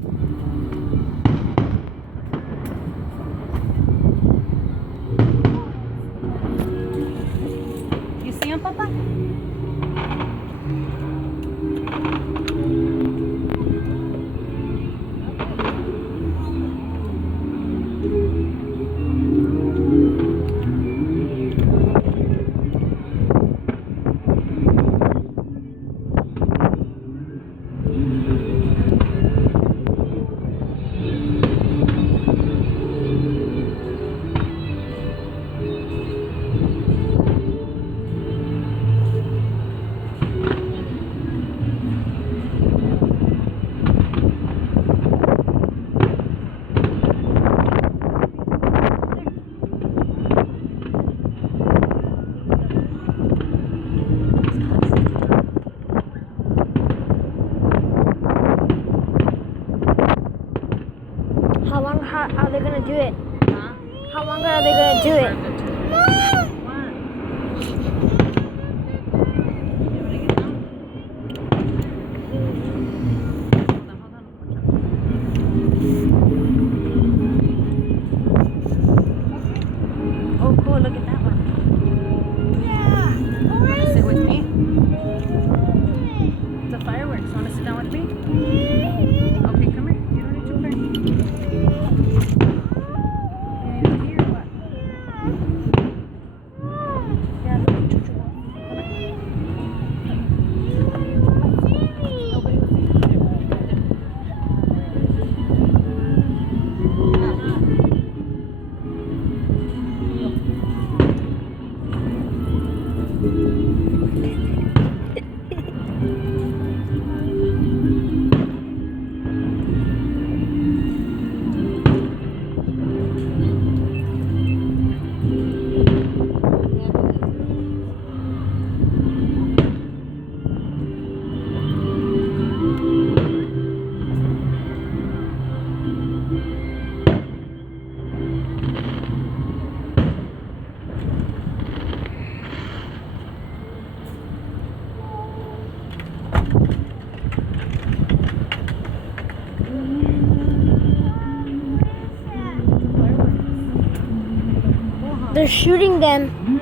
You see him, Papa? How long are they gonna do it? Huh? How long are they gonna do it? Oh, cool. Look at that one. Want to sit with me? It's a fireworks. Want to sit down with me? Okay, come here. You don't need to cry. You need to be here or what? Yeah, look at Chuchu. Nobody will see you. They're shooting them.